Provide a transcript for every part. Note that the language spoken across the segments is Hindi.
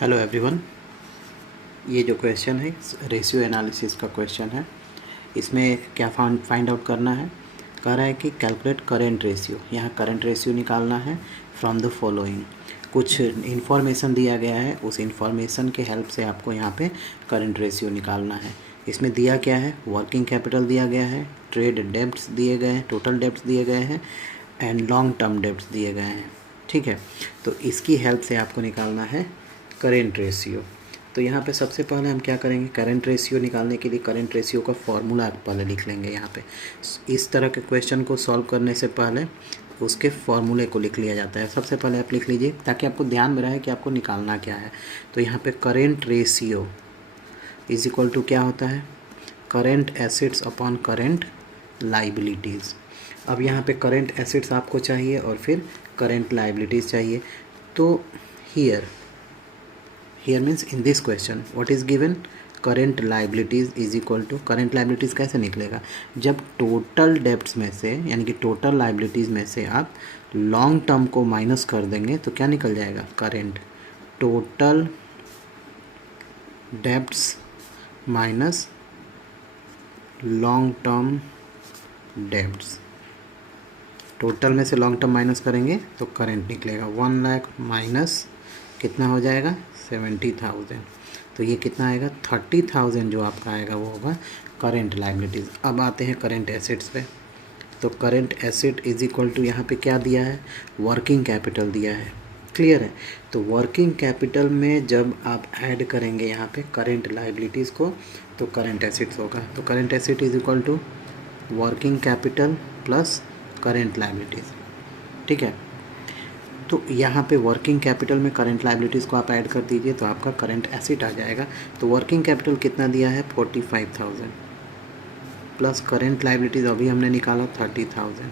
Hello everyone. ये जो क्वेश्चन है रेशियो एनालिसिस का क्वेश्चन है। इसमें क्या फाइंड आउट करना है, कह रहा है कि कैलकुलेट करेंट रेशियो। यहाँ करंट रेशियो निकालना है फ्रॉम द फॉलोइंग। कुछ इन्फॉर्मेशन दिया गया है, उस इन्फॉर्मेशन के हेल्प से आपको यहाँ पे करंट रेशियो निकालना है। इसमें दिया क्या है, वर्किंग कैपिटल दिया गया है, ट्रेड डेब्ट्स दिए गए हैं, टोटल डेब्ट्स दिए गए हैं एंड लॉन्ग टर्म डेब्ट्स दिए गए हैं। ठीक है, तो इसकी हेल्प से आपको निकालना है करेंट रेशियो। तो यहाँ पे सबसे पहले हम क्या करेंगे, करंट रेशियो निकालने के लिए करंट रेशियो का फॉर्मूला पहले लिख लेंगे। यहाँ पे इस तरह के क्वेश्चन को सॉल्व करने से पहले उसके फॉर्मूले को लिख लिया जाता है। सबसे पहले आप लिख लीजिए ताकि आपको ध्यान में रहे कि आपको निकालना क्या है। तो यहाँ पे current ratio is equal to क्या होता है, current assets upon current liabilities. अब यहाँ पे करेंट एसेट्स आपको चाहिए और फिर करेंट लाइबिलिटीज़ चाहिए। तो here means in this question what is given, current liabilities is equal to, current liabilities कैसे निकलेगा, जब टोटल डेब्ट्स में से यानी कि टोटल लाइबिलिटीज़ में से आप लॉन्ग टर्म को माइनस कर देंगे तो क्या निकल जाएगा, current total debts minus long term debts. Total में से लॉन्ग टर्म माइनस करेंगे तो करंट निकलेगा 1 लाख माइनस कितना हो जाएगा 70,000। तो ये कितना आएगा 30,000 जो आपका आएगा वो होगा करंट लाइबिलिटीज़। अब आते हैं करंट एसेट्स पे। तो current asset is equal to यहाँ पे क्या दिया है, वर्किंग कैपिटल दिया है। क्लियर है। तो वर्किंग कैपिटल में जब आप ऐड करेंगे यहाँ पे करंट लाइबिलिटीज़ को तो करंट एसेट्स होगा। तो current asset is equal to working capital plus current liabilities. ठीक है, तो यहाँ पे वर्किंग कैपिटल में करंट लाइबिलिटीज़ को आप ऐड कर दीजिए तो आपका करंट एसेट आ जाएगा। तो वर्किंग कैपिटल कितना दिया है 45,000 प्लस करंट लाइबिलिटीज़ अभी हमने निकाला 30,000,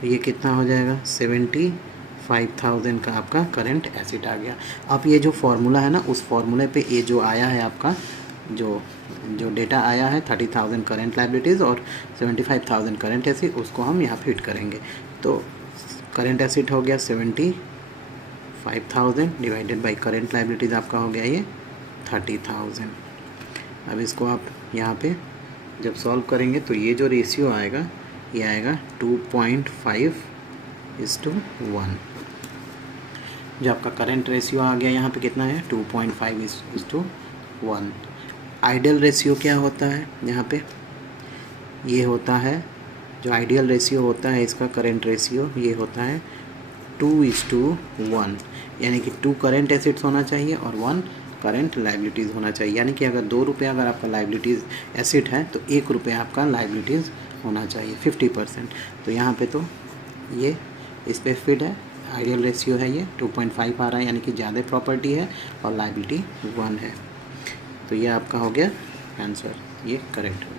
तो ये कितना हो जाएगा 75,000 का आपका करंट एसेट आ गया। अब ये जो फार्मूला है ना, उस फार्मूले पे ये जो आया है आपका जो डेटा आया है 30,000 करंट लाइबिलिटीज़ और 75,000 करंट एसेट, उसको हम यहाँ फिट करेंगे। तो करंट एसेट हो गया 75,000 डिवाइडेड बाई करंट लाइबिलिटीज़ आपका हो गया ये 30,000। अब इसको आप यहाँ पे जब सॉल्व करेंगे तो ये जो रेशियो आएगा ये आएगा 2.5:1। जो आपका करंट रेशियो आ गया यहाँ पे कितना है 2.5:1। आइडियल रेशियो क्या होता है, यहाँ पे ये होता है जो आइडियल रेशियो होता है इसका करंट रेशियो ये होता है 2:1, यानी कि 2 करंट एसेट्स होना चाहिए और 1 करंट लाइबिलिटीज़ होना चाहिए। यानी कि अगर 2 रुपये अगर आपका लाइबिलिटीज़ एसेट है तो 1 रुपये आपका लाइबिलिटीज़ होना चाहिए 50%। तो यहाँ पे तो ये इस पर फिट है, आइडियल रेशियो है ये 2.5 आ रहा है, यानी कि ज़्यादा प्रॉपर्टी है और लाइबिलिटी 1 है। तो ये आपका हो गया आंसर, ये करेक्ट है।